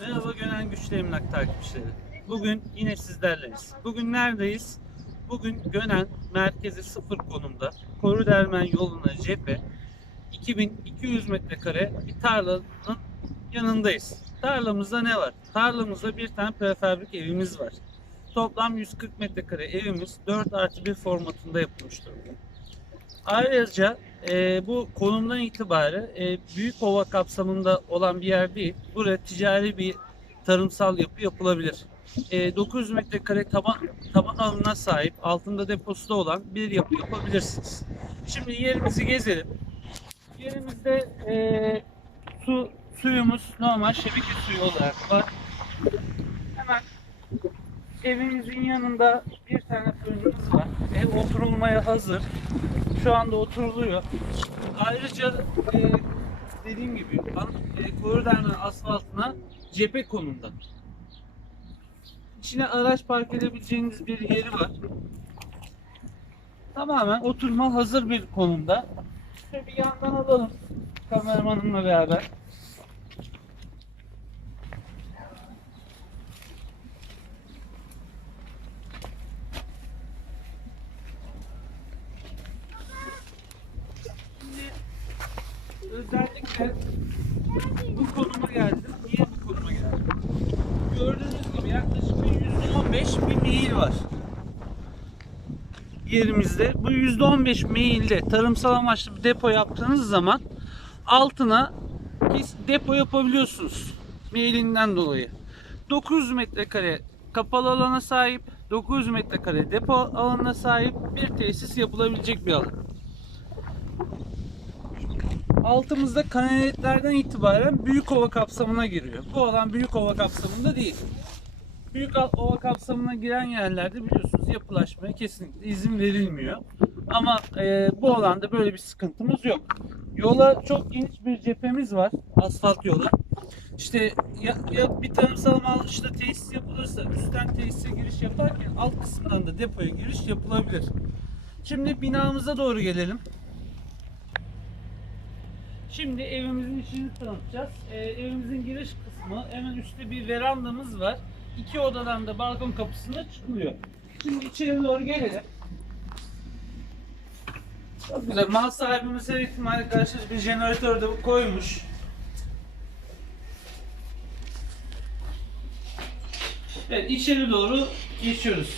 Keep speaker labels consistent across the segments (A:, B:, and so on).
A: Merhaba Gönen Güçlü Emlak takipçileri. Bugün yine sizlerleyiz. Bugün neredeyiz? Bugün Gönen merkezi sıfır konumda Korudermen yoluna cephe 2200 metrekare bir tarlanın yanındayız. Tarlamızda ne var? Tarlamızda bir tane prefabrik evimiz var. Toplam 140 metrekare evimiz 4 artı 1 formatında yapılmış durumda. Ayrıca e, bu konumdan itibaren e, büyük ova kapsamında olan bir yer değil. Buraya ticari bir tarımsal yapı yapılabilir. E, 900 metrekare taban, taban alanına sahip, altında deposu da olan bir yapı yapabilirsiniz. Şimdi yerimizi gezelim. Yerimizde e, su suyumuz normal şebeke suyu olarak var. Hemen evimizin yanında bir tane fırınımız var. Ev oturulmaya hazır. Şu anda oturuluyor. Ayrıca e, dediğim gibi e, Korudermen asfaltına cephe konumda. İçine araç park edebileceğiniz bir yeri var. Tamamen oturma hazır bir konumda. Şöyle bir yandan alalım kameramanımla beraber. Şimdi özellikle bu konuma geldim. Niye bu konuma geldim? Gördüğünüz gibi yaklaşık bir %15 bir meyil var. Yerimizde. Bu %15 meyilde tarımsal amaçlı bir depo yaptığınız zaman altına depo yapabiliyorsunuz. Meyilinden dolayı. 900 metrekare kapalı alana sahip, 900 metrekare depo alanına sahip bir tesis yapılabilecek bir alan. Altımızda kanaletlerden itibaren büyük ova kapsamına giriyor. Bu alan büyük ova kapsamında değil. Büyük ova kapsamına giren yerlerde biliyorsunuz yapılaşmaya kesinlikle izin verilmiyor. Ama e, bu alanda böyle bir sıkıntımız yok. Yola çok geniş bir cephemiz var. Asfalt yola. İşte ya, ya bir tarımsal amaçlı tesis yapılırsa üstten tesise giriş yaparken alt kısımdan da depoya giriş yapılabilir. Şimdi binamıza doğru gelelim. Şimdi evimizin içini tanıtacağız. Ee, evimizin giriş kısmı hemen üstte bir verandamız var. İki odadan da balkon kapısına çıkılıyor. Şimdi içeri doğru gelelim. Çok güzel. Mal sahibimiz her ihtimalle karşı bir jeneratör de koymuş. Evet içeri doğru geçiyoruz.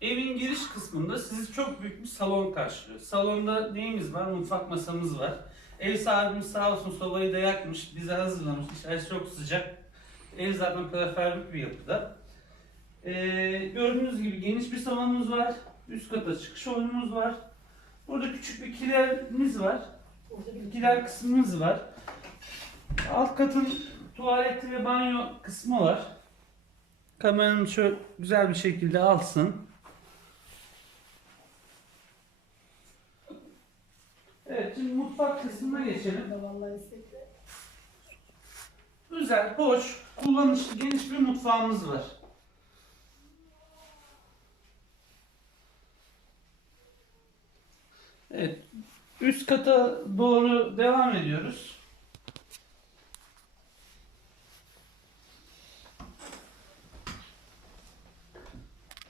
A: Evin giriş kısmında sizi çok büyük bir salon karşılıyor. Salonda neyimiz var? Mutfak masamız var. Ev sahibimiz sağ olsun sobayı da yakmış, bize hazırlamış. İçerisi çok sıcak. Ev zaten prefabrik bir yapıda. Ee, gördüğünüz gibi geniş bir salonumuz var. Üst kata çıkış oyunumuz var. Burada küçük bir kilerimiz var. Kiler kısmımız var. Alt katın tuvaleti ve banyo kısmı var. Kameranın şöyle güzel bir şekilde alsın. Evet, şimdi mutfak kısmına geçelim. Güzel, hoş, kullanışlı, geniş bir mutfağımız var. Evet, üst kata doğru devam ediyoruz.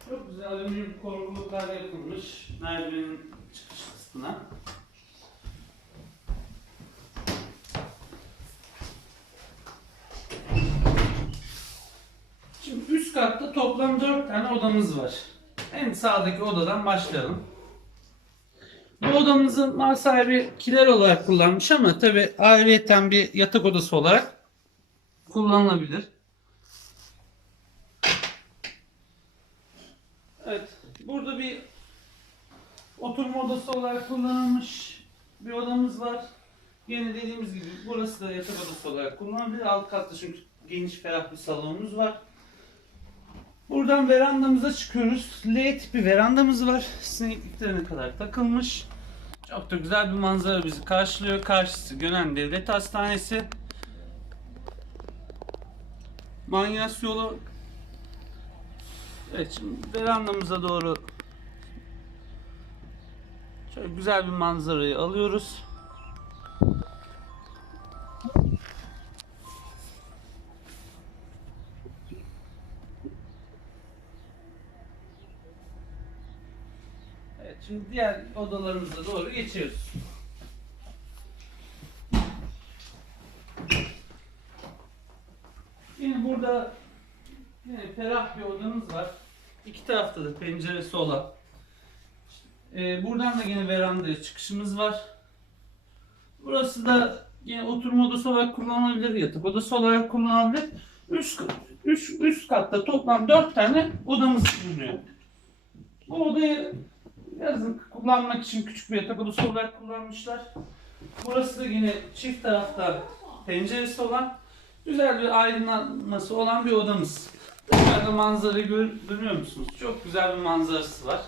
A: Çok güzel alüminyum korkuluklar yapılmış merdivenin çıkış kısmına. Şimdi üst katta toplam 4 tane odamız var. En sağdaki odadan başlayalım. Bu odamızı mal sahibi kiler olarak kullanmış ama tabi ayrıyeten bir yatak odası olarak kullanılabilir. Evet, burada bir oturma odası olarak kullanılmış bir odamız var. Yine dediğimiz gibi burası da yatak odası olarak kullanılabilir. Alt katta çünkü geniş ferah bir salonumuz var. Buradan verandamıza çıkıyoruz. L tipi verandamız var. Sinekliklerine kadar takılmış. Çok da güzel bir manzara bizi karşılıyor. Karşısı Gönen Devlet Hastanesi. Manyas yolu. Evet şimdi verandamıza doğru şöyle güzel bir manzarayı alıyoruz. Şimdi diğer odalarımıza doğru geçiyoruz. Yine burada yine ferah bir odamız var. İki tarafta da penceresi olan. Ee, buradan da yine verandaya çıkışımız var. Burası da yine oturma odası olarak kullanılabilir, yatak odası olarak kullanılabilir. Üst, üst, üst katta toplam 4 tane odamız bulunuyor. Bu odayı yazın kullanmak için küçük bir yatak odası olarak kullanmışlar. Burası da yine çift tarafta penceresi olan güzel bir aydınlanması olan bir odamız. Dışarıda manzarayı gör, görüyor musunuz? Çok güzel bir manzarası var.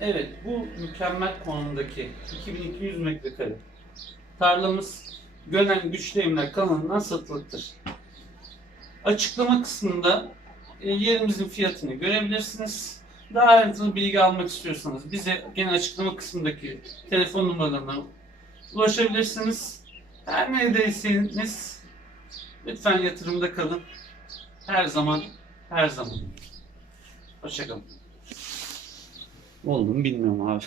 A: Evet, bu mükemmel konumdaki 2200 metrekare tarlamız Gönen Güçlü Emlak kanalından satılıktır. Açıklama kısmında e, yerimizin fiyatını görebilirsiniz. Daha ayrıntılı bilgi almak istiyorsanız bize gene açıklama kısmındaki telefon numaralarına ulaşabilirsiniz. Her neredeyseniz lütfen yatırımda kalın. Her zaman, her zaman. Hoşçakalın. Oldu bilmiyorum abi.